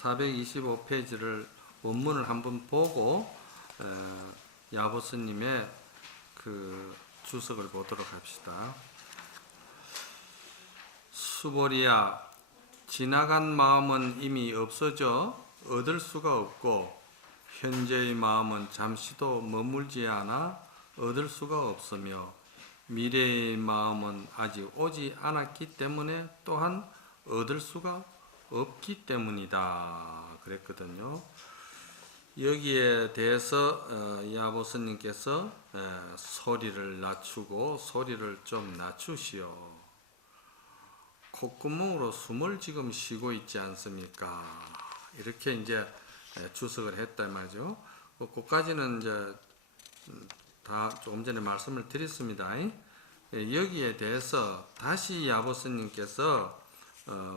425페이지를 원문을 한번 보고 야보스님의 그 주석을 보도록 합시다. 수보리야, 지나간 마음은 이미 없어져 얻을 수가 없고 현재의 마음은 잠시도 머물지 않아 얻을 수가 없으며 미래의 마음은 아직 오지 않았기 때문에 또한 얻을 수가 없기 때문이다 그랬거든요. 여기에 대해서 야보스님께서 소리를 낮추고 소리를 좀 낮추시오. 콧구멍으로 숨을 지금 쉬고 있지 않습니까? 이렇게 이제 주석을 했다 말이죠. 그까지는 이제 다 조금 전에 말씀을 드렸습니다. 여기에 대해서 다시 야보스님께서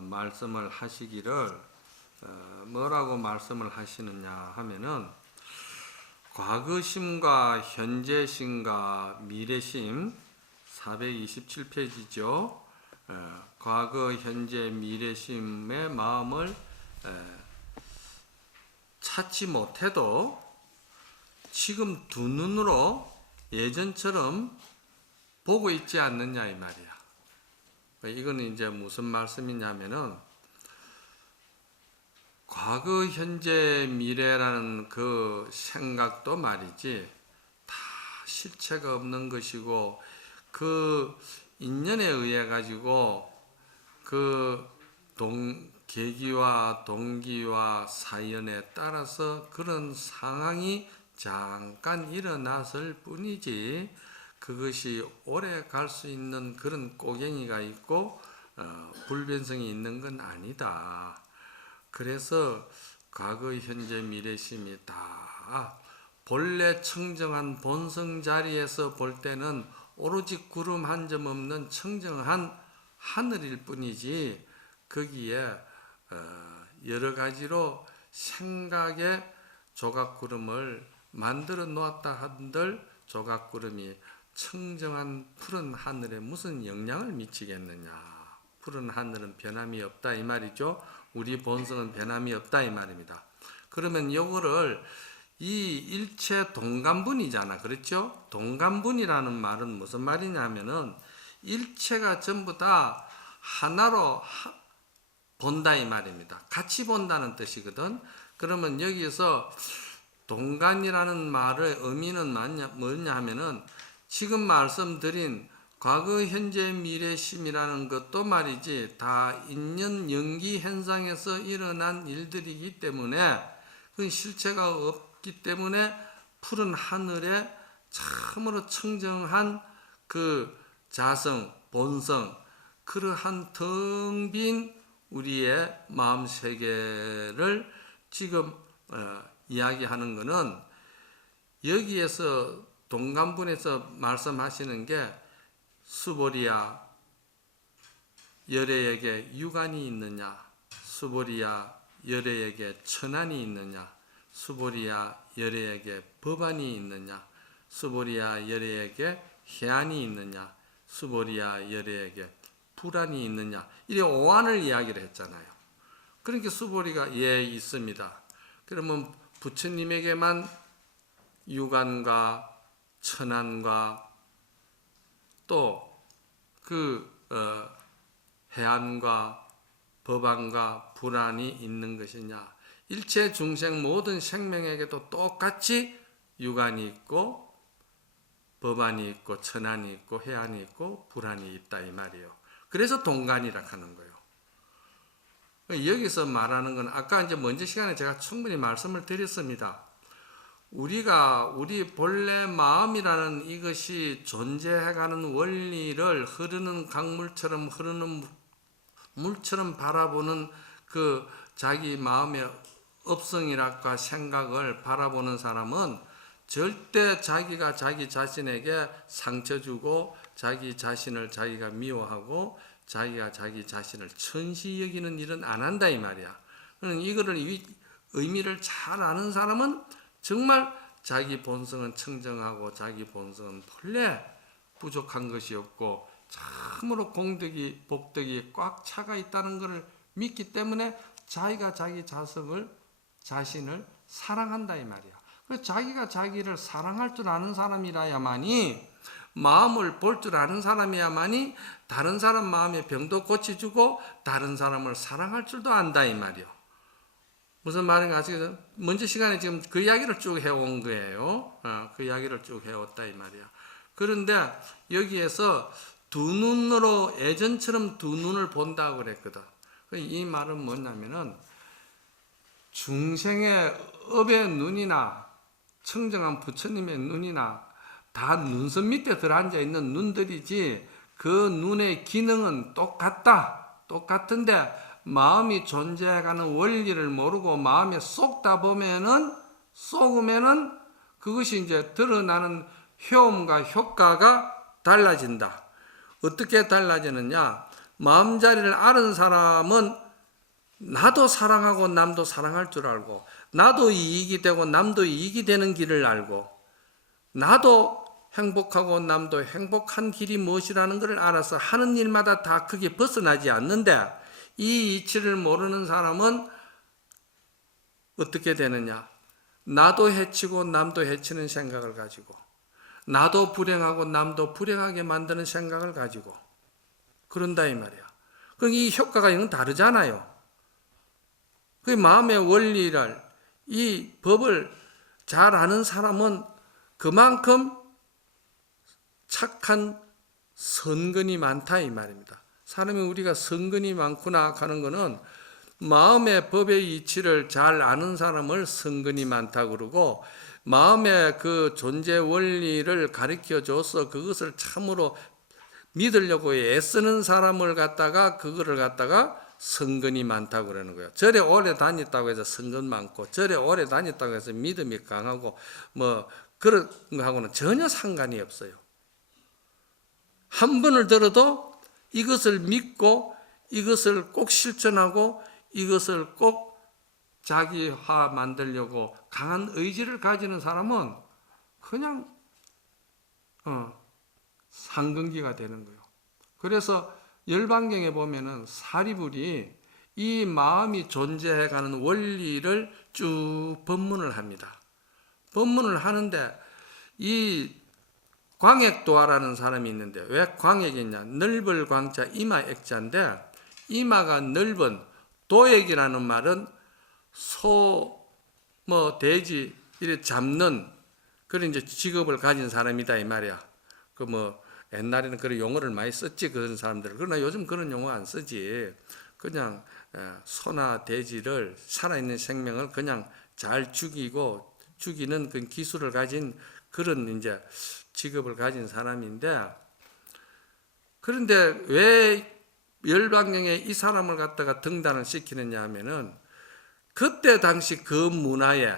말씀을 하시기를 뭐라고 말씀을 하시느냐 하면은 과거심과 현재심과 미래심 427페이지죠. 과거, 현재, 미래심의 마음을 찾지 못해도 지금 두 눈으로 예전처럼 보고 있지 않느냐 이 말이야. 이거는 이제 무슨 말씀이냐면은 과거, 현재, 미래라는 그 생각도 말이지 다 실체가 없는 것이고 그 인연에 의해 가지고 그 계기와 동기와 사연에 따라서 그런 상황이 잠깐 일어났을 뿐이지 그것이 오래 갈 수 있는 그런 꼬갱이가 있고 불변성이 있는 건 아니다. 그래서 과거, 현재, 미래심이 다 본래 청정한 본성 자리에서 볼 때는 오로지 구름 한 점 없는 청정한 하늘일 뿐이지 거기에 여러 가지로 생각의 조각구름을 만들어 놓았다 한들 조각구름이 청정한 푸른 하늘에 무슨 영향을 미치겠느냐. 푸른 하늘은 변함이 없다 이 말이죠. 우리 본성은 변함이 없다 이 말입니다. 그러면 요거를 이 일체 동간분이잖아. 그렇죠? 동간분이라는 말은 무슨 말이냐면은 일체가 전부 다 하나로 본다 이 말입니다. 같이 본다는 뜻이거든. 그러면 여기서 동간이라는 말의 의미는 뭐냐 하면은 지금 말씀드린 과거, 현재, 미래심이라는 것도 말이지 다 인연 연기 현상에서 일어난 일들이기 때문에 그 실체가 없기 때문에 푸른 하늘에 참으로 청정한 그 자성, 본성, 그러한 텅 빈 우리의 마음 세계를 지금 이야기하는 것은 여기에서 동간분에서 말씀하시는 게 수보리야 열애에게 유관이 있느냐, 수보리야 열애에게 천안이 있느냐, 수보리야 열애에게 법안이 있느냐, 수보리야 열애에게 해안이 있느냐, 수보리야 열애에게 불안이 있느냐, 이래 오안을 이야기를 했잖아요. 그러니까 수보리가 예 있습니다. 그러면 부처님에게만 유관과 천안과 또 그 해안과 법안과 불안이 있는 것이냐. 일체 중생 모든 생명에게도 똑같이 유관이 있고 법안이 있고 천안이 있고 해안이 있고 불안이 있다 이 말이에요. 그래서 동간이라 하는 거예요. 여기서 말하는 건 아까 이제 먼저 시간에 제가 충분히 말씀을 드렸습니다. 우리가 우리 본래 마음이라는 이것이 존재해가는 원리를 흐르는 강물처럼 흐르는 물처럼 바라보는 그 자기 마음의 업성이랄까 생각을 바라보는 사람은 절대 자기가 자기 자신에게 상처 주고 자기 자신을 자기가 미워하고 자기가 자기 자신을 천시 여기는 일은 안 한다 이 말이야. 이거를 의미를 잘 아는 사람은 정말 자기 본성은 청정하고 자기 본성은 본래 부족한 것이 없고 참으로 공덕이 복덕이 꽉 차가 있다는 것을 믿기 때문에 자기가 자기 자신을 사랑한다 이 말이야. 그래서 자기가 자기를 사랑할 줄 아는 사람이라야만이, 마음을 볼 줄 아는 사람이야만이 다른 사람 마음의 병도 고쳐주고 다른 사람을 사랑할 줄도 안다 이 말이요. 무슨 말인가 아시겠어요? 먼저 시간에 지금 그 이야기를 쭉 해온 거예요. 그 이야기를 쭉 해왔다 이 말이야. 그런데 여기에서 두 눈으로, 예전처럼 두 눈을 본다고 그랬거든. 이 말은 뭐냐면은 중생의 업의 눈이나 청정한 부처님의 눈이나 다 눈썹 밑에 들어앉아 있는 눈들이지, 그 눈의 기능은 똑같은데 마음이 존재해가는 원리를 모르고 마음에 쏙으면은 그것이 이제 드러나는 효험과 효과가 달라진다. 어떻게 달라지느냐? 마음자리를 아는 사람은 나도 사랑하고 남도 사랑할 줄 알고, 나도 이익이 되고 남도 이익이 되는 길을 알고, 나도 행복하고 남도 행복한 길이 무엇이라는 것을 알아서 하는 일마다 다 크게 벗어나지 않는데, 이 이치를 모르는 사람은 어떻게 되느냐? 나도 해치고 남도 해치는 생각을 가지고, 나도 불행하고 남도 불행하게 만드는 생각을 가지고 그런다 이 말이야. 그럼 이 효과가 이건 다르잖아요. 그 마음의 원리를, 이 법을 잘 아는 사람은 그만큼 착한 선근이 많다 이 말입니다. 사람이 우리가 선근이 많구나 하는 것은 마음의 법의 이치를 잘 아는 사람을 선근이 많다 그러고, 마음의 그 존재 원리를 가르쳐 줘서 그것을 참으로 믿으려고 애쓰는 사람을 갖다가, 그거를 갖다가 선근이 많다고 그러는 거예요. 절에 오래 다녔다고 해서 선근 많고, 절에 오래 다녔다고 해서 믿음이 강하고 뭐 그런 거하고는 전혀 상관이 없어요. 한 번을 들어도 이것을 믿고 이것을 꼭 실천하고 이것을 꼭 자기화 만들려고 강한 의지를 가지는 사람은 그냥 상근기가 되는 거예요. 그래서 열반경에 보면은 사리불이 이 마음이 존재해가는 원리를 쭉 법문을 합니다. 법문을 하는데 이 광액도화라는 사람이 있는데, 왜 광액이냐? 넓을 광자 이마 액자인데, 이마가 넓은 도액이라는 말은 소, 돼지 이래 잡는 그런 이제 직업을 가진 사람이다 이 말이야. 그 옛날에는 그런 용어를 많이 썼지, 그런 사람들. 그러나 요즘 그런 용어 안 쓰지. 그냥 소나 돼지를, 살아있는 생명을 그냥 잘 죽이는 그 기술을 가진 그런 이제 직업을 가진 사람인데, 그런데 왜 열반경에 이 사람을 갖다가 등단을 시키느냐 하면은, 그때 당시 그 문화에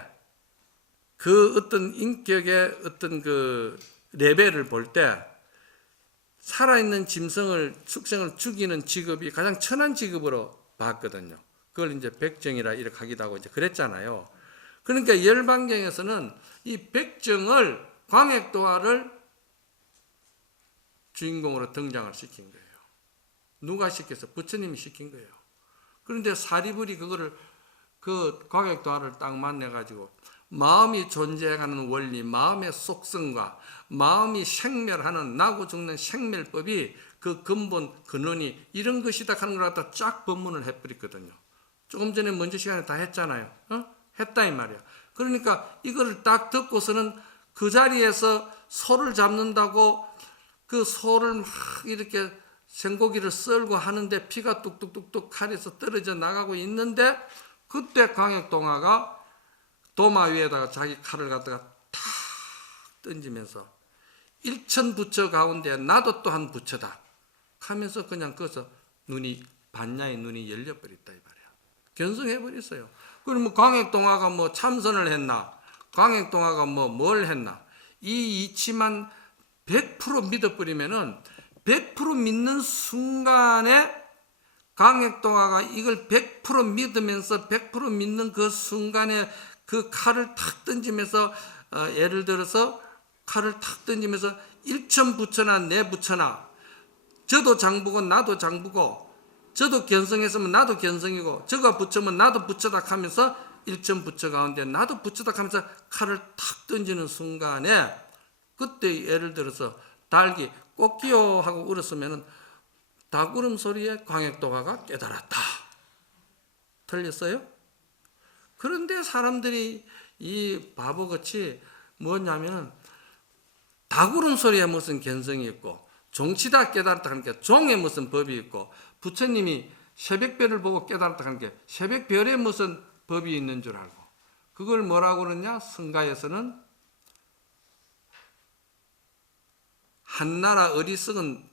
그 어떤 인격의 어떤 그 레벨을 볼 때 살아있는 숙생을 죽이는 직업이 가장 천한 직업으로 봤거든요. 그걸 이제 백정이라 이렇게 하기도 하고 이제 그랬잖아요. 그러니까 열반경에서는 이 백정을, 광액도화를 주인공으로 등장을 시킨 거예요. 누가 시켜서? 부처님이 시킨 거예요. 그런데 사리불이 그거를, 그 광액도화를 딱 만나가지고 마음이 존재해가는 원리, 마음의 속성과 마음이 생멸하는, 나고 죽는 생멸법이 그 근본, 근원이 이런 것이다 하는 걸 갖다 쫙 법문을 해버렸거든요. 조금 전에 먼저 시간에 다 했잖아요. 했다 이 말이야. 그러니까 이거를 딱 듣고서는 그 자리에서 소를 잡는다고 그 소를 막 이렇게 생고기를 썰고 하는데 피가 뚝뚝뚝뚝 칼에서 떨어져 나가고 있는데, 그때 광액도화가 도마 위에다가 자기 칼을 갖다가 탁 던지면서 일천부처 가운데 나도 또한 부처다 하면서 그냥 거기서 반야의 눈이 열려버렸다 이 말이야. 견성해버렸어요. 그러면 광액도화가 참선을 했나? 광액도화가 뭘 했나? 이 이치만 100% 믿어버리면은 100% 믿는 순간에, 광액도화가 이걸 100% 믿으면서 100% 믿는 그 순간에 그 칼을 탁 던지면서, 예를 들어서 칼을 탁 던지면서 일천부처나 내 부처나, 저도 장부고 나도 장부고 저도 견성했으면 나도 견성이고 저가 부처면 나도 부처다 하면서 일점 부처 가운데 나도 부처다 하면서 칼을 탁 던지는 순간에 그때 예를 들어서 닭이 꽃기요 하고 울었으면 닭 울음소리에 광역도가가 깨달았다. 틀렸어요? 그런데 사람들이 이 바보같이 뭐냐면 닭 울음소리에 무슨 견성이 있고 종치다 깨달았다 하니까 종에 무슨 법이 있고 부처님이 새벽별을 보고 깨달았다 하니까 새벽별에 무슨 법이 있는 줄 알고 그걸 뭐라고 그러냐? 성가에서는 한나라 어리석은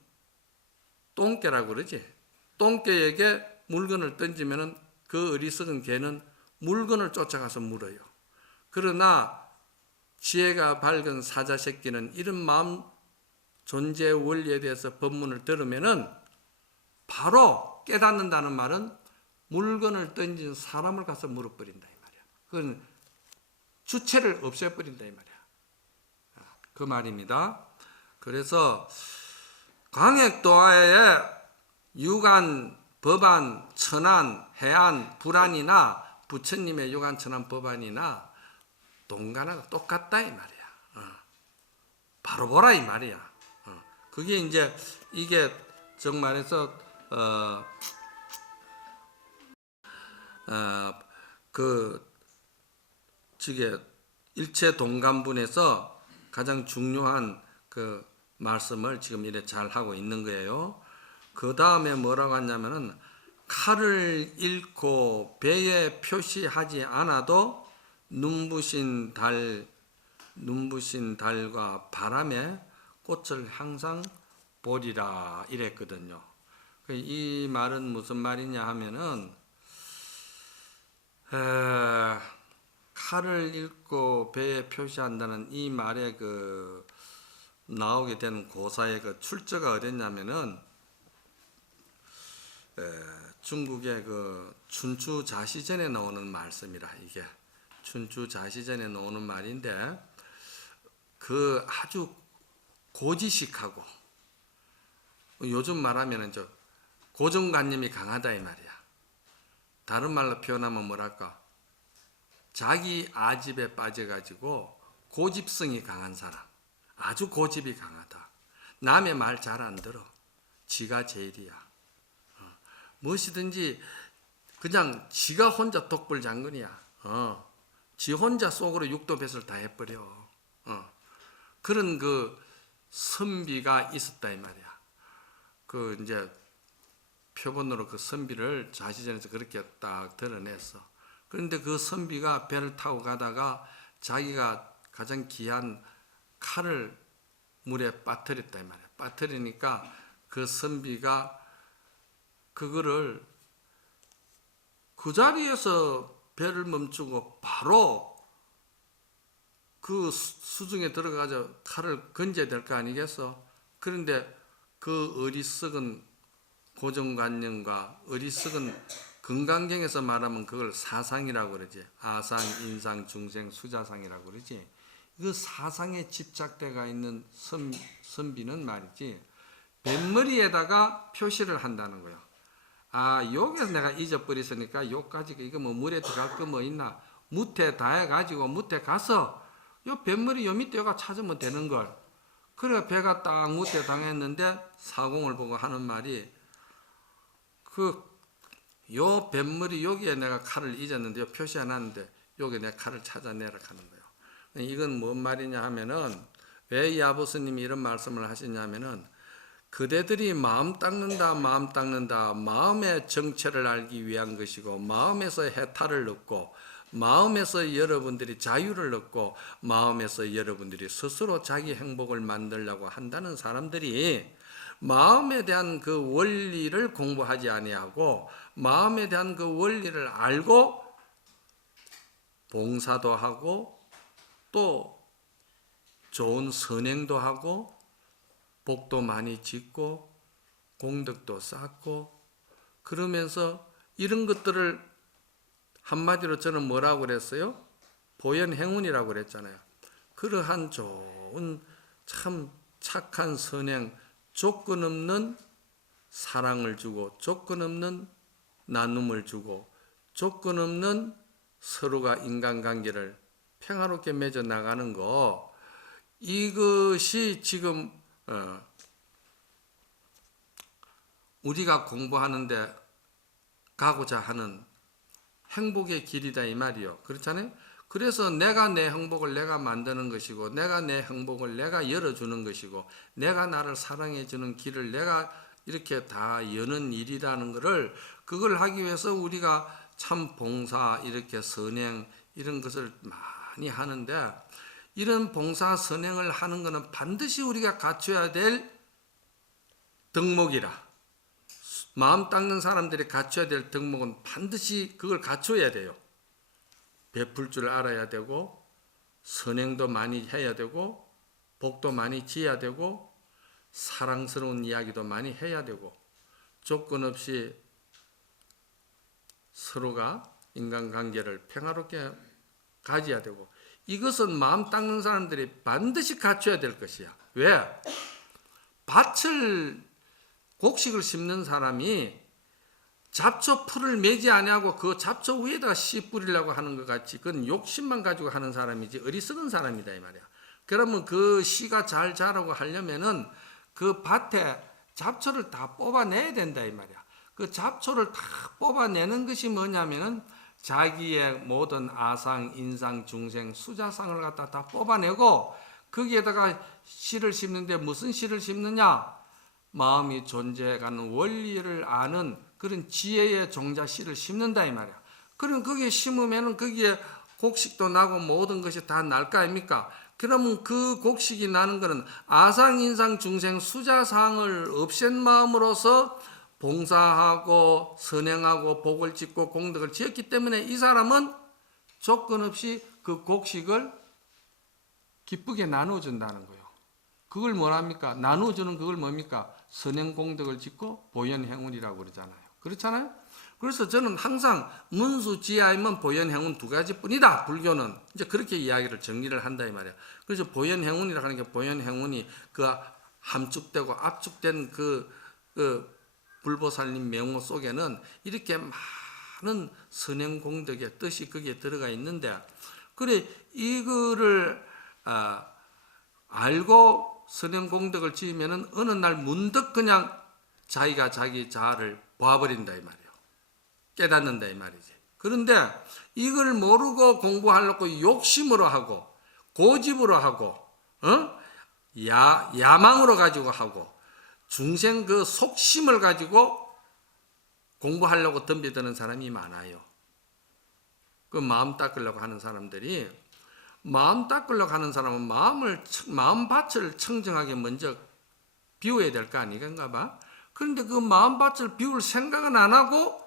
똥개라고 그러지. 똥개에게 물건을 던지면은 그 어리석은 개는 물건을 쫓아가서 물어요. 그러나 지혜가 밝은 사자 새끼는 이런 마음 존재 원리에 대해서 법문을 들으면은 바로 깨닫는다는 말은 물건을 던진 사람을 가서 물어버린다 이 말이야. 그건 주체를 없애버린다 이 말이야. 그 말입니다. 그래서 광역도하에 유관, 법안, 천안, 해안, 불안이나 부처님의 유관, 천안, 법안이나 동가나가 똑같다 이 말이야. 바로 보라 이 말이야. 그게 이제 이게 정말해서 저게 일체 동감분에서 가장 중요한 그 말씀을 지금 이래 잘 하고 있는 거예요. 그 다음에 뭐라고 하냐면은 칼을 잃고 배에 표시하지 않아도 눈부신 달과 바람에 꽃을 항상 보리라 이랬거든요. 이 말은 무슨 말이냐 하면은 칼을 잃고 배에 표시한다는 이 말에 그 나오게 된 고사의 그 출처가 어딨냐면은 중국의 그 춘추자시전에 나오는 말씀이라 이게 춘추자시전에 나오는 말인데 그 아주 고지식하고 요즘 말하면은 저 고정관념이 강하다 이 말이야. 다른 말로 표현하면 뭐랄까 자기 아집에 빠져가지고 고집성이 강한 사람. 아주 고집이 강하다. 남의 말 잘 안 들어. 지가 제일이야. 무엇이든지 그냥 지가 혼자 독불장군이야. 지 혼자 속으로 육도배설 다 해버려. 그런 그 선비가 있었다 이 말이야. 그 이제 표본으로 그 선비를 자시전에서 그렇게 딱 드러냈어. 그런데 그 선비가 배를 타고 가다가 자기가 가장 귀한 칼을 물에 빠뜨렸다 이 말이야. 빠뜨리니까 그 선비가 그거를 그 자리에서 배를 멈추고 바로 그 수중에 들어가서 칼을 건져야 될 거 아니겠어? 그런데 그 어리석은 고정관념과 어리석은 건강경에서 말하면 그걸 사상이라고 그러지. 아상, 인상, 중생, 수자상이라고 그러지. 그 사상에 집착되어 있는 선비는 말이지 뱃머리에다가 표시를 한다는 거예요. 아, 여기서 내가 잊어버렸으니까 요까지 이거 뭐 물에 들어갈 거 뭐 있나 무태 다 해가지고 무태 가서 요 뱃머리 요 밑에 여가 찾으면 되는 걸. 그래 배가 딱 무태 당했는데 사공을 보고 하는 말이 요 뱃머리 여기에 내가 칼을 잊었는데 요 표시 안 하는데 여기 내 칼을 찾아내라 하는 거예요. 이건 뭔 말이냐 하면은 왜 이 아버스님이 이런 말씀을 하시냐면은 그대들이 마음 닦는다 마음의 정체를 알기 위한 것이고 마음에서 해탈을 얻고 마음에서 여러분들이 자유를 얻고 마음에서 여러분들이 스스로 자기 행복을 만들려고 한다는 사람들이 마음에 대한 그 원리를 공부하지 아니하고 마음에 대한 그 원리를 알고 봉사도 하고 또 좋은 선행도 하고 복도 많이 짓고 공덕도 쌓고 그러면서 이런 것들을 한마디로 저는 뭐라고 그랬어요? 보현행운이라고 그랬잖아요. 그러한 좋은 참 착한 선행 조건 없는 사랑을 주고 조건 없는 나눔을 주고 조건 없는 서로가 인간관계를 평화롭게 맺어 나가는 거, 이것이 지금 우리가 공부하는데 가고자 하는 행복의 길이다 이 말이요. 그렇잖아요. 그래서 내가 내 행복을 내가 만드는 것이고, 내가 내 행복을 내가 열어주는 것이고, 내가 나를 사랑해주는 길을 내가 이렇게 다 여는 일이라는 것을, 그걸 하기 위해서 우리가 참 봉사, 이렇게 선행 이런 것을 많이 하는데, 이런 봉사 선행을 하는 것은 반드시 우리가 갖춰야 될 덕목이라. 마음 닦는 사람들이 갖춰야 될 덕목은 반드시 그걸 갖춰야 돼요. 베풀 줄 알아야 되고, 선행도 많이 해야 되고, 복도 많이 지어야 되고, 사랑스러운 이야기도 많이 해야 되고, 조건 없이 서로가 인간관계를 평화롭게 가져야 되고, 이것은 마음 닦는 사람들이 반드시 갖춰야 될 것이야. 왜? 곡식을 심는 사람이 잡초 풀을 매지 아니하고 그 잡초 위에다가 씨 뿌리려고 하는 것 같이, 그건 욕심만 가지고 하는 사람이지 어리석은 사람이다 이 말이야. 그러면 그 씨가 잘 자라고 하려면은 그 밭에 잡초를 다 뽑아내야 된다 이 말이야. 그 잡초를 다 뽑아내는 것이 뭐냐면은 자기의 모든 아상, 인상, 중생, 수자상을 갖다 다 뽑아내고, 거기에다가 씨를 심는데 무슨 씨를 심느냐? 마음이 존재해가는 원리를 아는 그런 지혜의 종자 씨를 심는다 이 말이야. 그럼 거기에 심으면은 거기에 곡식도 나고 모든 것이 다 날 거 아닙니까? 그러면 그 곡식이 나는 것은 아상, 인상, 중생, 수자상을 없앤 마음으로서 봉사하고 선행하고 복을 짓고 공덕을 지었기 때문에 이 사람은 조건 없이 그 곡식을 기쁘게 나눠준다는 거예요. 그걸 뭐랍니까? 나눠주는 그걸 뭡니까? 선행 공덕을 짓고 보현행운이라고 그러잖아요. 그렇잖아요? 그래서 저는 항상 문수지아이면 보현행운 두 가지뿐이다. 불교는 이제 그렇게 이야기를 정리를 한다 이 말이야. 그래서 보현행운이라고 하는 게, 보현행운이 그 함축되고 압축된 그 불보살님 명호 속에는 이렇게 많은 선행 공덕의 뜻이 거기에 들어가 있는데, 그래 이거를 알고 선행 공덕을 지으면은 어느 날 문득 그냥 자기가 자기 자아를 봐버린다 이 말이에요. 깨닫는다 이 말이지. 그런데 이걸 모르고 공부하려고 욕심으로 하고 고집으로 하고 야망으로 가지고 하고 중생 그 속심을 가지고 공부하려고 덤비드는 사람이 많아요. 그 마음 닦으려고 하는 사람들이, 마음 닦으려고 하는 사람은 마음밭을 청정하게 먼저 비워야 될 거 아니겠는가 봐. 그런데 그 마음밭을 비울 생각은 안 하고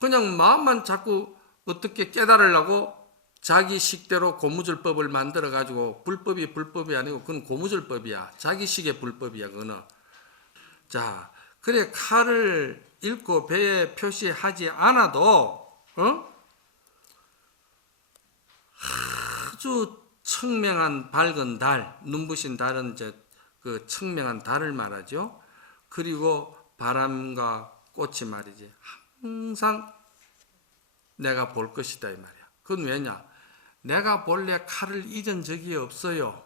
그냥 마음만 자꾸 어떻게 깨달으려고 자기 식대로 고무줄법을 만들어 가지고, 불법이 아니고 그건 고무줄법이야. 자기식의 불법이야 그거는. 자, 그래 칼을 읽고 배에 표시하지 않아도 아주 청명한 밝은 달, 눈부신 달은 이제 그 청명한 달을 말하죠. 그리고 바람과 꽃이 말이지 항상 내가 볼 것이다 이 말이야. 그건 왜냐? 내가 본래 칼을 잊은 적이 없어요.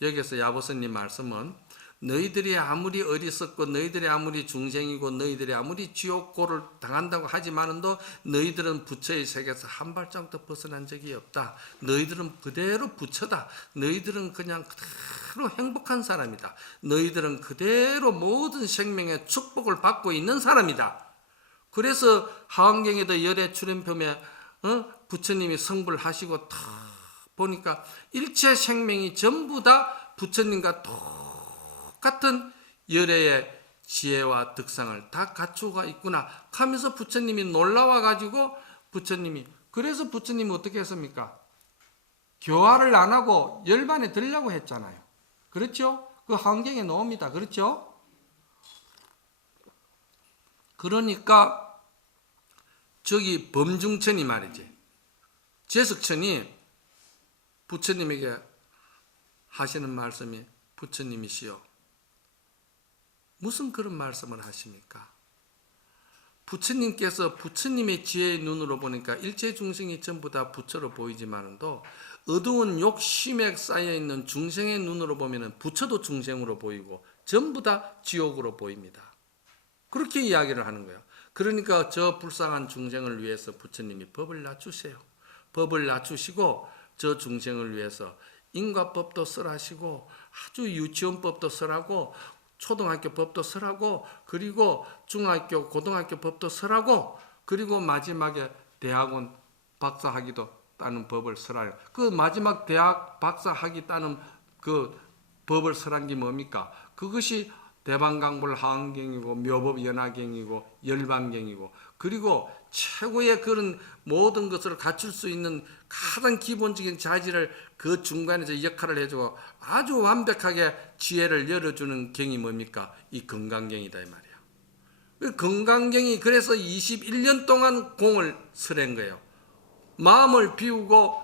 여기서 야보스님 말씀은 너희들이 아무리 어리석고 너희들이 아무리 중생이고 너희들이 아무리 지옥고를 당한다고 하지만도 너희들은 부처의 세계에서 한 발짝도 벗어난 적이 없다. 너희들은 그대로 부처다. 너희들은 그냥 그대로 행복한 사람이다. 너희들은 그대로 모든 생명의 축복을 받고 있는 사람이다. 그래서 하원경에도 열애 출연품에 부처님이 성불 하시고 탁 보니까 일체 생명이 전부 다 부처님과 똑같은 열애의 지혜와 덕상을 다 갖추고 있구나 하면서 부처님이 놀라워 가지고 그래서 부처님이 어떻게 했습니까? 교화를 안 하고 열반에 들려고 했잖아요. 그렇죠? 그 환경에 나옵니다. 그렇죠? 그러니까 저기 범중천이 말이지, 제석천이 부처님에게 하시는 말씀이, 부처님이시여 무슨 그런 말씀을 하십니까? 부처님께서 부처님의 지혜의 눈으로 보니까 일체 중생이 전부 다 부처로 보이지만도 어두운 욕심에 쌓여있는 중생의 눈으로 보면 부처도 중생으로 보이고 전부 다 지옥으로 보입니다. 그렇게 이야기를 하는 거예요. 그러니까 저 불쌍한 중생을 위해서 부처님이 법을 낮추세요. 법을 낮추시고 저 중생을 위해서 인과법도 설하시고 아주 유치원법도 설하고 초등학교 법도 설하고 그리고 중학교 고등학교 법도 설하고 그리고 마지막에 대학원 박사학위도 따는 법을 설하요. 그 마지막 대학 박사학위 따는 그 법을 설한 게 뭡니까? 그것이 대방강불 하원경이고 묘법 연화경이고 열반경이고 그리고 최고의 그런 모든 것을 갖출 수 있는 가장 기본적인 자질을 그 중간에서 역할을 해주고 아주 완벽하게 지혜를 열어주는 경이 뭡니까? 이 건강경이다 이 말이에요. 그 건강경이 그래서 21년 동안 공을 설한 거예요. 마음을 비우고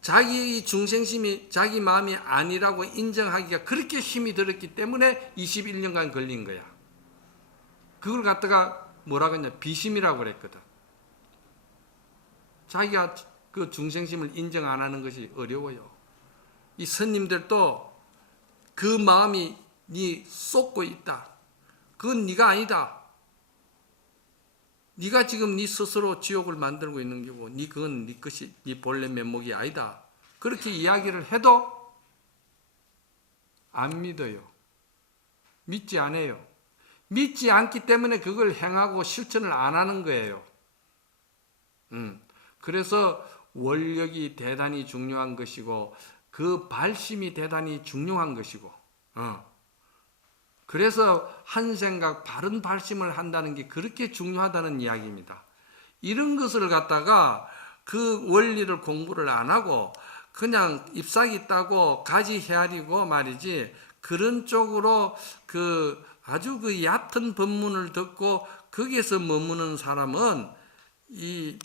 자기 중생심이 자기 마음이 아니라고 인정하기가 그렇게 힘이 들었기 때문에 21년간 걸린 거야. 그걸 갖다가 뭐라고 했냐? 비심이라고 그랬거든. 자기가 그 중생심을 인정 안 하는 것이 어려워요. 이 스님들도 그 마음이 네 쏟고 있다. 그건 네가 아니다. 네가 지금 네 스스로 지옥을 만들고 있는 거고, 그건 네 것이 네 본래 면목이 아니다. 그렇게 이야기를 해도 안 믿어요. 믿지 않아요. 믿지 않기 때문에 그걸 행하고 실천을 안 하는 거예요. 그래서 원력이 대단히 중요한 것이고 그 발심이 대단히 중요한 것이고 그래서 한 생각 바른 발심을 한다는 게 그렇게 중요하다는 이야기입니다. 이런 것을 갖다가 그 원리를 공부를 안 하고 그냥 잎사귀 따고 가지 헤아리고 말이지 그런 쪽으로 그 아주 그 얕은 법문을 듣고 거기에서 머무는 사람은 이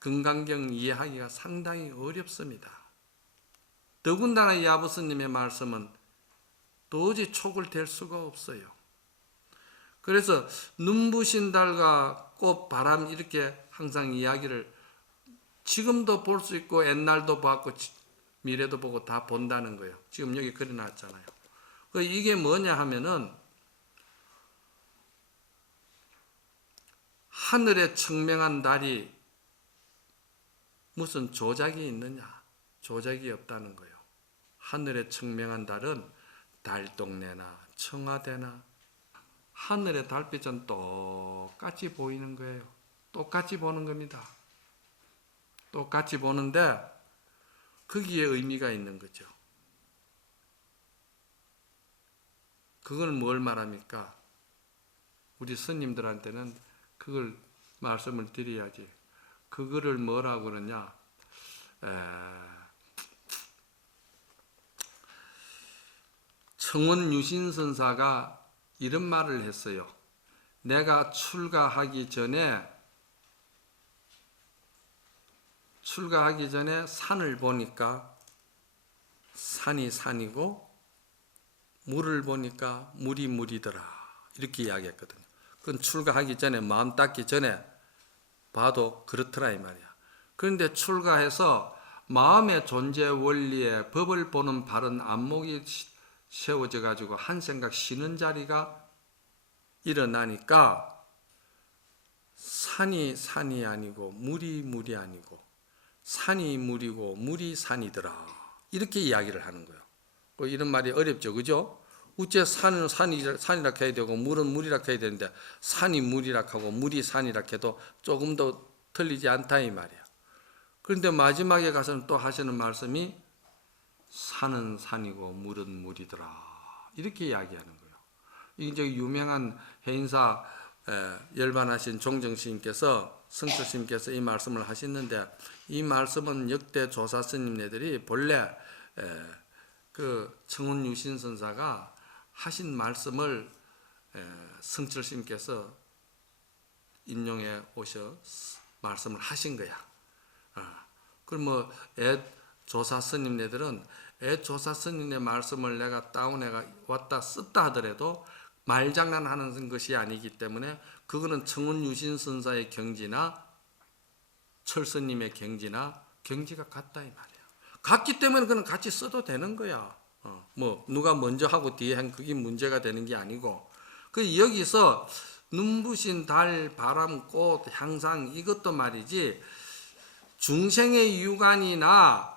건강경 이해하기가 상당히 어렵습니다. 더군다나 이 아버스님의 말씀은 도저히 촉을 댈 수가 없어요. 그래서 눈부신 달과 꽃, 바람 이렇게 항상 이야기를 지금도 볼 수 있고 옛날도 봤고 미래도 보고 다 본다는 거예요. 지금 여기 그려놨잖아요. 이게 뭐냐 하면은 하늘에 청명한 달이 무슨 조작이 있느냐? 조작이 없다는 거예요. 하늘에 청명한 달은 달동네나 청와대나 하늘의 달빛은 똑같이 보이는 거예요. 똑같이 보는 겁니다. 똑같이 보는데 거기에 의미가 있는 거죠. 그걸 뭘 말합니까? 우리 스님들한테는 그걸 말씀을 드려야지. 그거를 뭐라고 그러냐? 청원 유신선사가 이런 말을 했어요. 내가 출가하기 전에 산을 보니까 산이 산이고 물을 보니까 물이 물이더라. 이렇게 이야기했거든요. 그건 출가하기 전에 마음 닦기 전에 봐도 그렇더라 이 말이야. 그런데 출가해서 마음의 존재 원리에 법을 보는 바른 안목이 세워져 가지고 한 생각 쉬는 자리가 일어나니까 산이 산이 아니고 물이 물이 아니고 산이 물이고 물이 산이더라. 이렇게 이야기를 하는 거예요. 이런 말이 어렵죠. 그죠? 우째 산은 산이라 해야 되고 물은 물이라 해야 되는데 산이 물이라 하고 물이 산이라 해도 조금 더 틀리지 않다 이 말이야. 그런데 마지막에 가서는 또 하시는 말씀이 산은 산이고 물은 물이더라. 이렇게 이야기하는 거예요. 이제 유명한 해인사 열반하신 종정스님께서 성철스님께서 이 말씀을 하시는데 이 말씀은 역대 조사 스님네들이 본래 그 청운유신선사가 하신 말씀을 성철스님께서 인용해 오셔 말씀을 하신 거야. 그럼 뭐 조사 스님네들은 조사 스님의 말씀을 내가 다운해가 왔다 썼다 하더라도 말장난하는 것이 아니기 때문에 그거는 청운유신 선사의 경지나 철스님의 경지가 같다 이 말이야. 같기 때문에 그는 같이 써도 되는 거야. 뭐 누가 먼저 하고 뒤에 한 그게 문제가 되는 게 아니고. 그 여기서 눈부신 달, 바람, 꽃, 향상 이것도 말이지 중생의 유관이나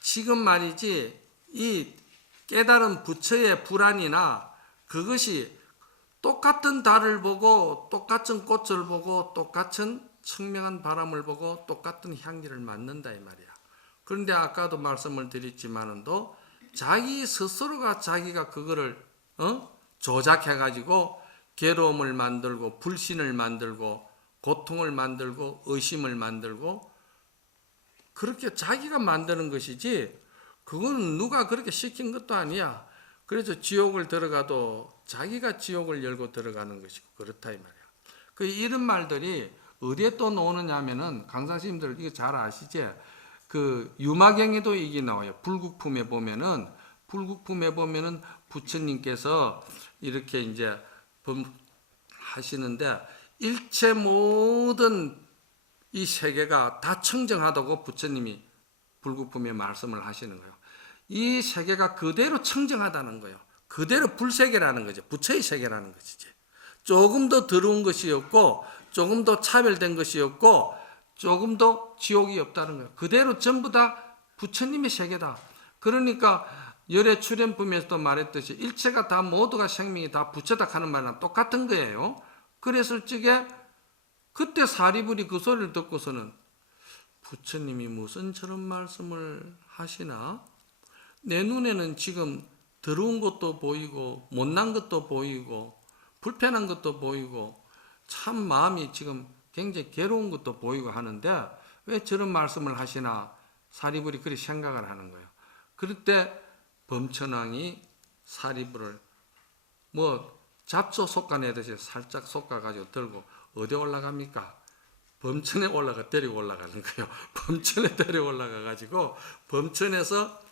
지금 말이지 이 깨달은 부처의 불안이나 그것이 똑같은 달을 보고 똑같은 꽃을 보고 똑같은 청명한 바람을 보고 똑같은 향기를 맡는다 이 말이야. 그런데 아까도 말씀을 드렸지만은도 자기 스스로가 자기가 그거를 조작해 가지고 괴로움을 만들고 불신을 만들고 고통을 만들고 의심을 만들고 그렇게 자기가 만드는 것이지 그건 누가 그렇게 시킨 것도 아니야. 그래서 지옥을 들어가도 자기가 지옥을 열고 들어가는 것이고 그렇다 이 말이야. 그 이런 말들이 어디에 또 나오느냐 하면은 강사님들 이거 잘 아시지? 그 유마경에도 이게 나와요. 불국품에 보면은 부처님께서 이렇게 이제 하시는데 일체 모든 이 세계가 다 청정하다고 부처님이 불국품에 말씀을 하시는 거예요. 이 세계가 그대로 청정하다는 거예요. 그대로 불세계라는 거죠. 부처의 세계라는 것이지. 조금 더 더러운 것이 없고 조금 더 차별된 것이 없고 조금 더 지옥이 없다는 거예요. 그대로 전부 다 부처님의 세계다. 그러니까 열애 출연품에서도 말했듯이 일체가 다 모두가 생명이 다 부처다 하는 말이랑 똑같은 거예요. 그랬을 적에 그때 사리불이 그 소리를 듣고서는 부처님이 무슨 저런 말씀을 하시나? 내 눈에는 지금 더러운 것도 보이고 못난 것도 보이고 불편한 것도 보이고 참 마음이 지금 굉장히 괴로운 것도 보이고 하는데 왜 저런 말씀을 하시나? 사리불이 그렇게 생각을 하는 거예요. 그럴 때 범천왕이 사리불을 뭐 잡초 솎아내듯이 살짝 솎아가지고 들고 어디 올라갑니까? 범천에 데리고 올라가는 거예요. 범천에 데리고 올라가가지고 범천에서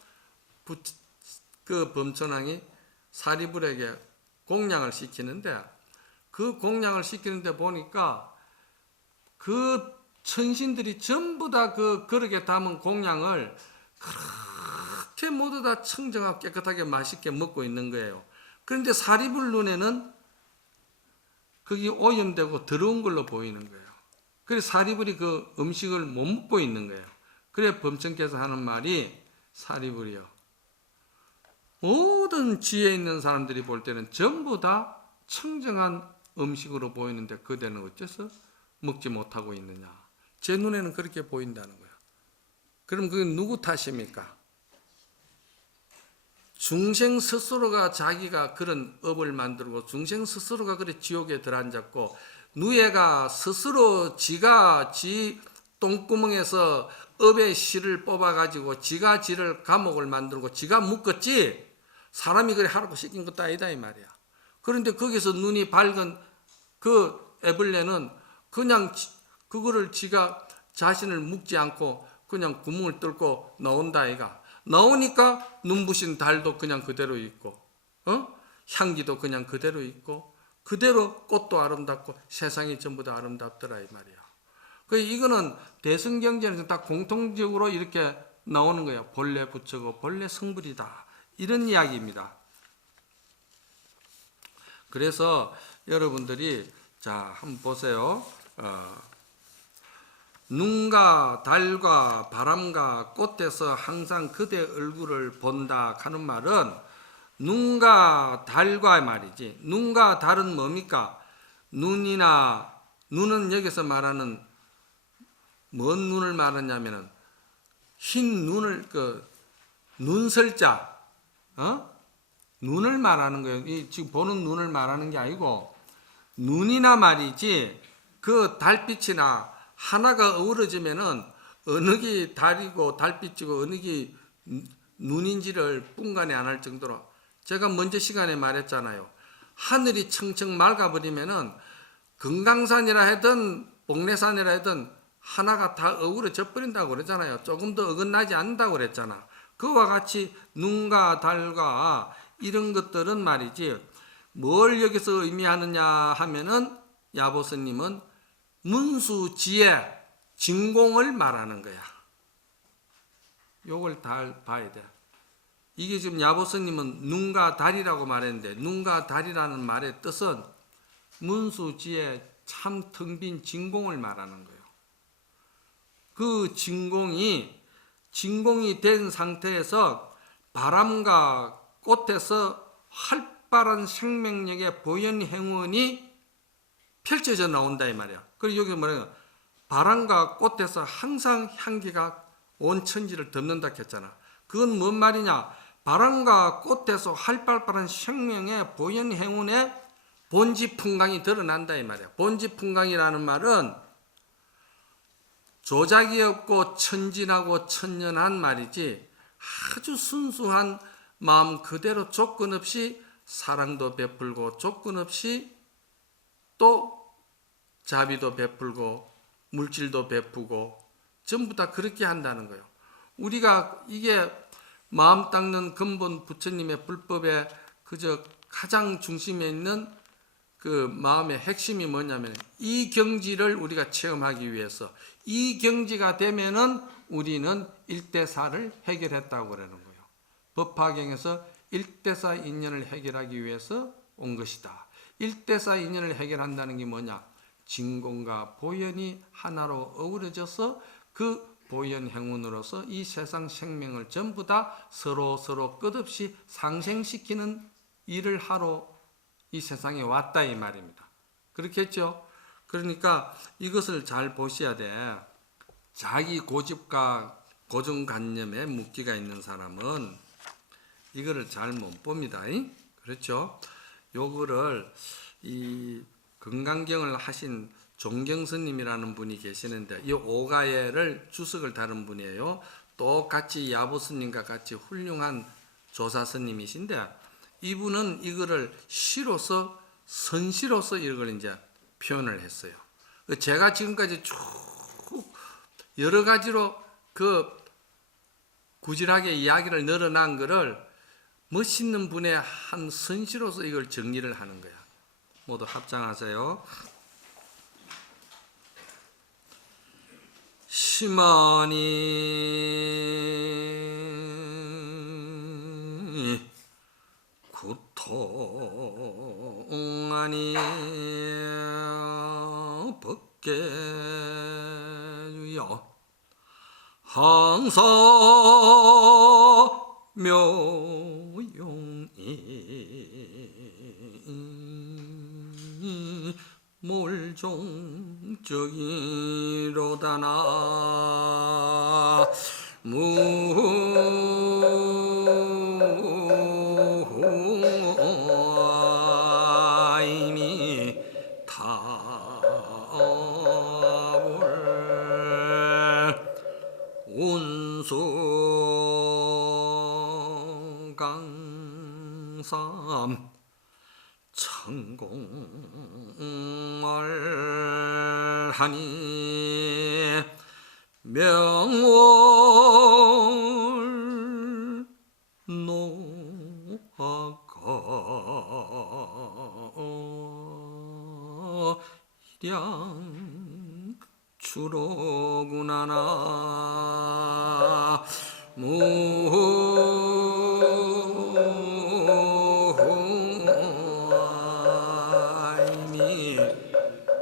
그 범천왕이 사리불에게 공양을 시키는데 그 공양을 시키는데 보니까 그 천신들이 전부 다 그 그릇에 담은 공양을 그렇게 모두 다 청정하고 깨끗하게 맛있게 먹고 있는 거예요. 그런데 사리불 눈에는 그게 오염되고 더러운 걸로 보이는 거예요. 그래서 사리불이 그 음식을 못 먹고 있는 거예요. 그래 범천께서 하는 말이 사리불이요. 모든 지혜 있는 사람들이 볼 때는 전부 다 청정한 음식으로 보이는데 그대는 어째서 먹지 못하고 있느냐. 제 눈에는 그렇게 보인다는 거예요. 그럼 그게 누구 탓입니까? 중생 스스로가 자기가 그런 업을 만들고 중생 스스로가 그래 지옥에 들어앉았고 누에가 스스로 지가 지 똥구멍에서 업의 실을 뽑아가지고 지가 지를 감옥을 만들고 지가 묶었지 사람이 그래 하라고 시킨 것도 아니다 이 말이야. 그런데 거기서 눈이 밝은 그 애벌레는 그냥 그거를 지가 자신을 묶지 않고 그냥 구멍을 뚫고 나온다 아이가. 나오니까 눈부신 달도 그냥 그대로 있고 향기도 그냥 그대로 있고 그대로 꽃도 아름답고 세상이 전부 다 아름답더라 이 말이야. 그 이거는 대승경전에서 다 공통적으로 이렇게 나오는 거예요. 본래 부처고 본래 성불이다. 이런 이야기입니다. 그래서 여러분들이 자 한번 보세요. 눈과 달과 바람과 꽃에서 항상 그대 얼굴을 본다 하는 말은 눈과 달과 말이지. 눈과 달은 뭡니까? 눈은 여기서 말하는 뭔 눈을 말하냐면은 흰 눈을 눈설자 눈을 말하는 거예요. 지금 보는 눈을 말하는 게 아니고 눈이나 말이지 그 달빛이나 하나가 어우러지면은 어느 게 달이고 달빛이고 어느 게 눈인지를 분간이 안 할 정도로 제가 먼저 시간에 말했잖아요. 하늘이 청청 맑아버리면은 금강산이라 하든 복례산이라 하든 하나가 다 어우러져 버린다고 그러잖아요. 조금 더 어긋나지 않는다고 그랬잖아. 그와 같이 눈과 달과 이런 것들은 말이지 뭘 여기서 의미하느냐 하면은 야보스님은 문수지혜 진공을 말하는 거야. 요걸 다 봐야 돼. 이게 지금 야보스님은 눈과 다리라고 말했는데, 눈과 다리라는 말의 뜻은 문수지혜 참 텅 빈 진공을 말하는 거예요. 그 진공이 된 상태에서 바람과 꽃에서 활발한 생명력의 보현 행운이 펼쳐져 나온다 이 말이야. 그리고 여기 뭐냐, 바람과 꽃에서 항상 향기가 온 천지를 덮는다 했잖아. 그건 뭔 말이냐? 바람과 꽃에서 활발한 생명의 보현 행운의 본지 풍광이 드러난다 이 말이야. 본지 풍광이라는 말은 조작이 없고 천진하고 천연한 말이지, 아주 순수한 마음 그대로 조건 없이 사랑도 베풀고 조건 없이 또 자비도 베풀고 물질도 베푸고 전부 다 그렇게 한다는 거예요. 우리가 이게 마음 닦는 근본 부처님의 불법의 그저 가장 중심에 있는 그 마음의 핵심이 뭐냐면, 이 경지를 우리가 체험하기 위해서, 이 경지가 되면은 우리는 1대4를 해결했다고 그러는 거예요. 법화경에서 1대4 인연을 해결하기 위해서 온 것이다. 1대4 인연을 해결한다는 게 뭐냐? 진공과 보현이 하나로 어우러져서 그 보현 행운으로서 이 세상 생명을 전부 다 서로 끝없이 상생시키는 일을 하러 이 세상에 왔다 이 말입니다. 그렇겠죠? 그러니까 이것을 잘 보셔야 돼. 자기 고집과 고정관념에 묶기가 있는 사람은 이거를 잘 못 봅니다. 그렇죠? 요거를 이 건강경을 하신 종경스님이라는 분이 계시는데, 이 오가예를 주석을 다룬 분이에요. 똑같이 야보스님과 같이 훌륭한 조사스님이신데, 이분은 이거를 시로서 선시로서 이걸 이제 표현을 했어요. 제가 지금까지 쭉 여러 가지로 그 구질하게 이야기를 늘어난 거를 멋있는 분의 한 선시로서 이걸 정리를 하는 거야. 모두 합장하세요. 심하니 구통하니 벗게주여 항상 묘용이 몰종적이로다나 무아이니 타월 운수강삼 천공을 하니 명월 노하가 일양 주로구나나 무아이니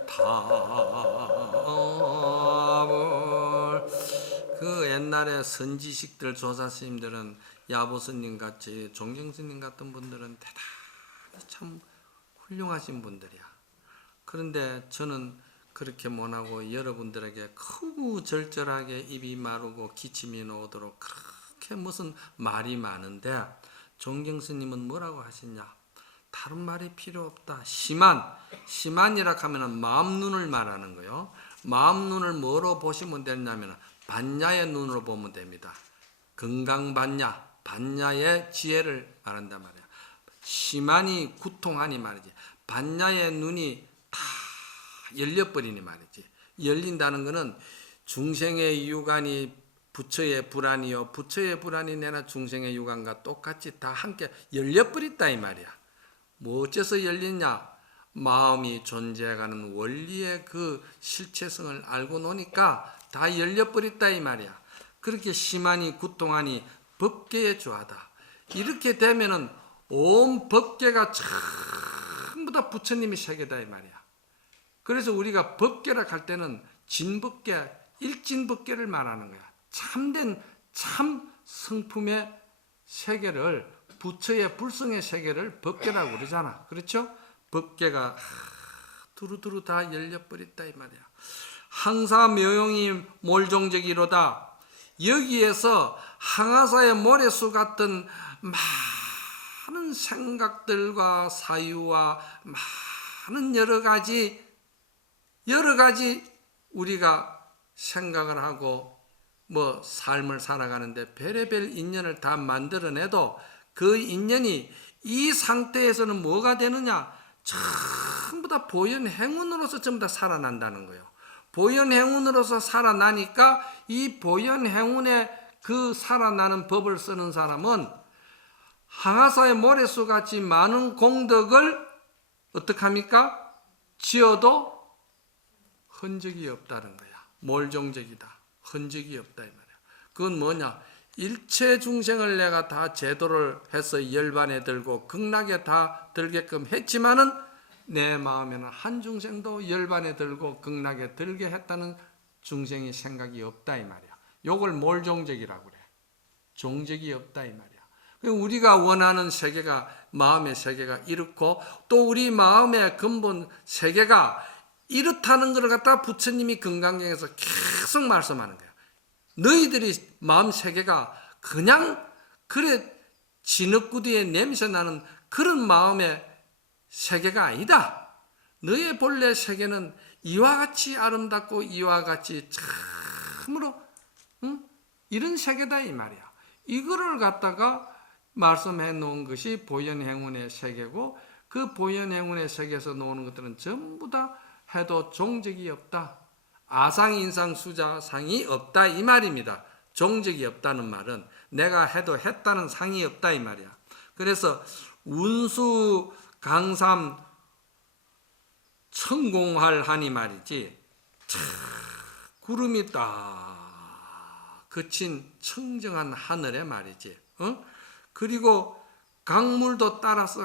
답을. 그 옛날에 선지식들 조사스님들은 야보스님 같이 종경스님 같은 분들은 대단히 참 훌륭하신 분들이야. 그런데 저는 그렇게 못하고 여러분들에게 크고 절절하게 입이 마르고 기침이 나오도록 그렇게 무슨 말이 많은데, 종경스님은 뭐라고 하시냐? 다른 말이 필요 없다. 심한이라 하면은 마음 눈을 말하는 거예요. 마음 눈을 뭐로 보시면 되냐면 반야의 눈으로 보면 됩니다. 건강반야, 반야의 지혜를 말한단 말이야. 심하니 구통하니 말이지. 반야의 눈이 다 열려버리니 말이지. 열린다는 것은 중생의 유관이 부처의 불안이요, 부처의 불안이 내나 중생의 유관과 똑같이 다 함께 열려버렸다 이 말이야. 뭐 어째서 열리냐? 마음이 존재해가는 원리의 그 실체성을 알고 노니까 다 열려버렸다 이 말이야. 그렇게 심하니 구통하니 법계에 주하다. 이렇게 되면은 온 법계가 전부 다 부처님의 세계다 이 말이야. 그래서 우리가 법계라 할 때는 진법계, 일진법계를 말하는 거야. 참된 참 성품의 세계를, 부처의 불성의 세계를 법계라고 그러잖아. 그렇죠? 법계가 두루두루 다 열려버렸다 이 말이야. 항사 묘용이 몰종적이로다. 여기에서 항아사의 모래수 같은 많은 생각들과 사유와 많은 여러 가지 우리가 생각을 하고 뭐 삶을 살아가는데 별의별 인연을 다 만들어내도 그 인연이 이 상태에서는 뭐가 되느냐? 전부 다 보현행운으로서 전부 다 살아난다는 거예요. 보현행운으로서 살아나니까 이 보현행운의 그 살아나는 법을 쓰는 사람은 항아사의 모래수 같이 많은 공덕을 어떻게 합니까? 지어도 흔적이 없다는 거야. 몰종적이다. 흔적이 없다 이 말이야. 그건 뭐냐? 일체 중생을 내가 다 제도를 해서 열반에 들고 극락에 다 들게끔 했지만은 내 마음에는 한 중생도 열반에 들고 극락에 들게 했다는 중생의 생각이 없다 이 말이야. 요걸 몰종적이라고 그래. 종적이 없다 이 말이야. 우리가 원하는 세계가, 마음의 세계가 이렇고 또 우리 마음의 근본 세계가 이렇다는 것을 갖다 부처님이 금강경에서 계속 말씀하는 거야. 너희들이 마음 세계가 그냥 그래 진흙구두에 냄새 나는 그런 마음의 세계가 아니다. 너의 본래 세계는 이와 같이 아름답고 이와 같이 참으로 이런 세계다 이 말이야. 이거를 갖다가 말씀해 놓은 것이 보현행운의 세계고 그 보현행운의 세계에서 나오는 것들은 전부 다 해도 종적이 없다. 아상인상 수자상이 없다 이 말입니다. 종적이 없다는 말은 내가 해도 했다는 상이 없다 이 말이야. 그래서 운수 강삼 천공활하니 말이지. 구름이 딱 그친 청정한 하늘에 말이지. 그리고 강물도 따라서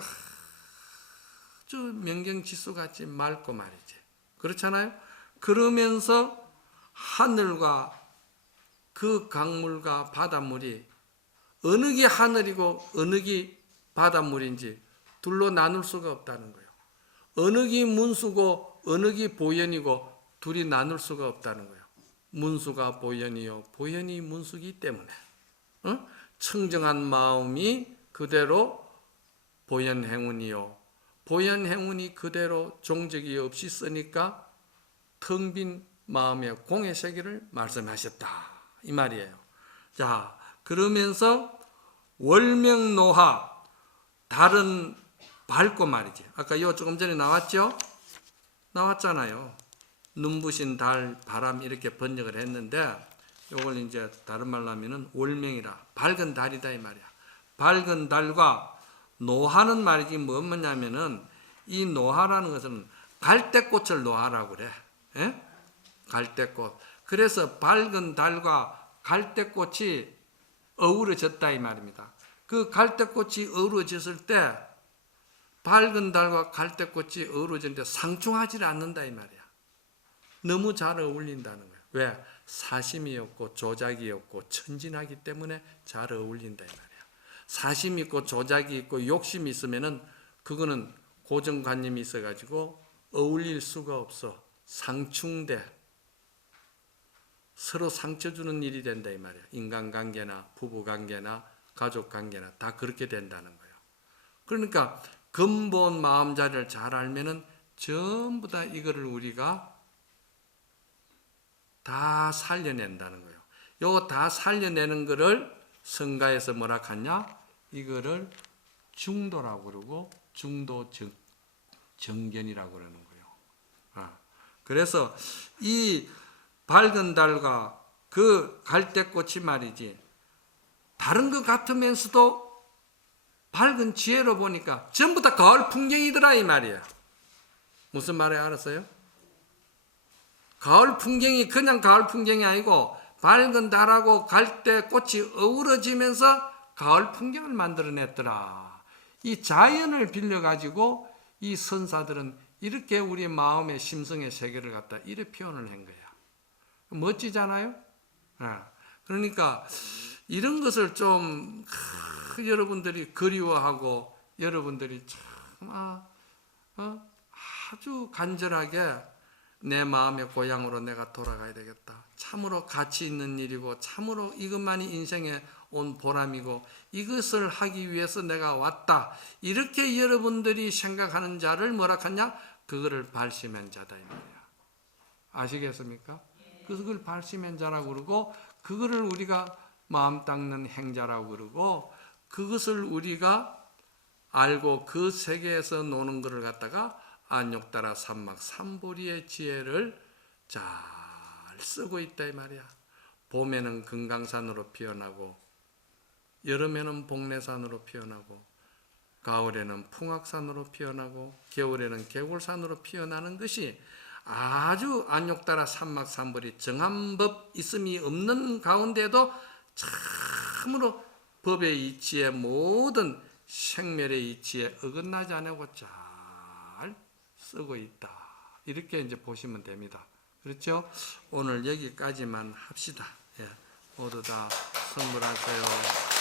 아주 명경지수같이 맑고 말이지. 그렇잖아요. 그러면서 하늘과 그 강물과 바닷물이 어느 게 하늘이고 어느 게 바닷물인지 둘로 나눌 수가 없다는 거예요. 어느 게 문수고 어느 게 보현이고 둘이 나눌 수가 없다는 거예요. 문수가 보현이요 보현이 문수기 때문에 청정한 마음이 그대로 보현행운이요 보현행운이 그대로 종적이 없이 쓰니까 텅 빈 마음의 공의 세계를 말씀하셨다 이 말이에요. 자, 그러면서 월명노하 달은 밝고 말이지. 아까 요 조금 전에 나왔죠? 나왔잖아요. 눈부신 달, 바람 이렇게 번역을 했는데 요걸 이제 다른 말로 하면은 월명이라 밝은 달이다 이 말이야. 밝은 달과 노하는 말이지 뭐냐면은 이 노하라는 것은 갈대꽃을 노하라고 그래. 예? 갈대꽃. 그래서 밝은 달과 갈대꽃이 어우러졌다 이 말입니다. 그 갈대꽃이 어우러졌을 때 밝은 달과 갈대꽃이 어우러졌는데 상충하지 않는다 이 말이야. 너무 잘 어울린다는 거야. 왜? 사심이 없고 조작이 없고 천진하기 때문에 잘 어울린다 이 말이야. 사심이 있고 조작이 있고 욕심이 있으면은 그거는 고정관념이 있어가지고 어울릴 수가 없어. 상충돼. 서로 상처 주는 일이 된다 이 말이야. 인간관계나 부부관계나 가족관계나 다 그렇게 된다는 거예요. 그러니까 근본 마음자리를 잘 알면은 전부 다 이거를 우리가 다 살려낸다는 거예요. 요거 다 살려내는 거를 성가에서 뭐라 하냐? 이거를 중도라고 그러고 중도 정견이라고 그러는 거예요. 그래서 이 밝은 달과 그 갈대꽃이 말이지 다른 것 같으면서도 밝은 지혜로 보니까 전부 다 가을 풍경이더라 이 말이야. 무슨 말인지 알았어요? 가을 풍경이 그냥 가을 풍경이 아니고 밝은 달하고 갈대꽃이 어우러지면서 가을 풍경을 만들어냈더라. 이 자연을 빌려가지고 이 선사들은 이렇게 우리 마음의 심성의 세계를 갖다 이렇게 표현을 한 거야. 멋지잖아요? 그러니까 이런 것을 좀 여러분들이 그리워하고 여러분들이 참 아주 간절하게 내 마음의 고향으로 내가 돌아가야 되겠다. 참으로 가치 있는 일이고 참으로 이것만이 인생의 온 보람이고 이것을 하기 위해서 내가 왔다. 이렇게 여러분들이 생각하는 자를 뭐라 하냐? 그거를 발심한 자다 이 말이야. 아시겠습니까? 그걸 발심한 자라고 그러고 그거를 우리가 마음 닦는 행자라고 그러고 그것을 우리가 알고 그 세계에서 노는 것을 갖다가 안욕따라 삼막 삼보리의 지혜를 잘 쓰고 있다 이 말이야. 봄에는 금강산으로 피어나고 여름에는 복례산으로 피어나고 가을에는 풍악산으로 피어나고 겨울에는 개골산으로 피어나는 것이 아주 안욕따라 삼막 삼보리 정한 법 있음이 없는 가운데도 참으로 법의 이치에 모든 생멸의 이치에 어긋나지 않고 잘 쓰고 있다. 이렇게 이제 보시면 됩니다. 그렇죠? 오늘 여기까지만 합시다. 모두 다 선물하세요.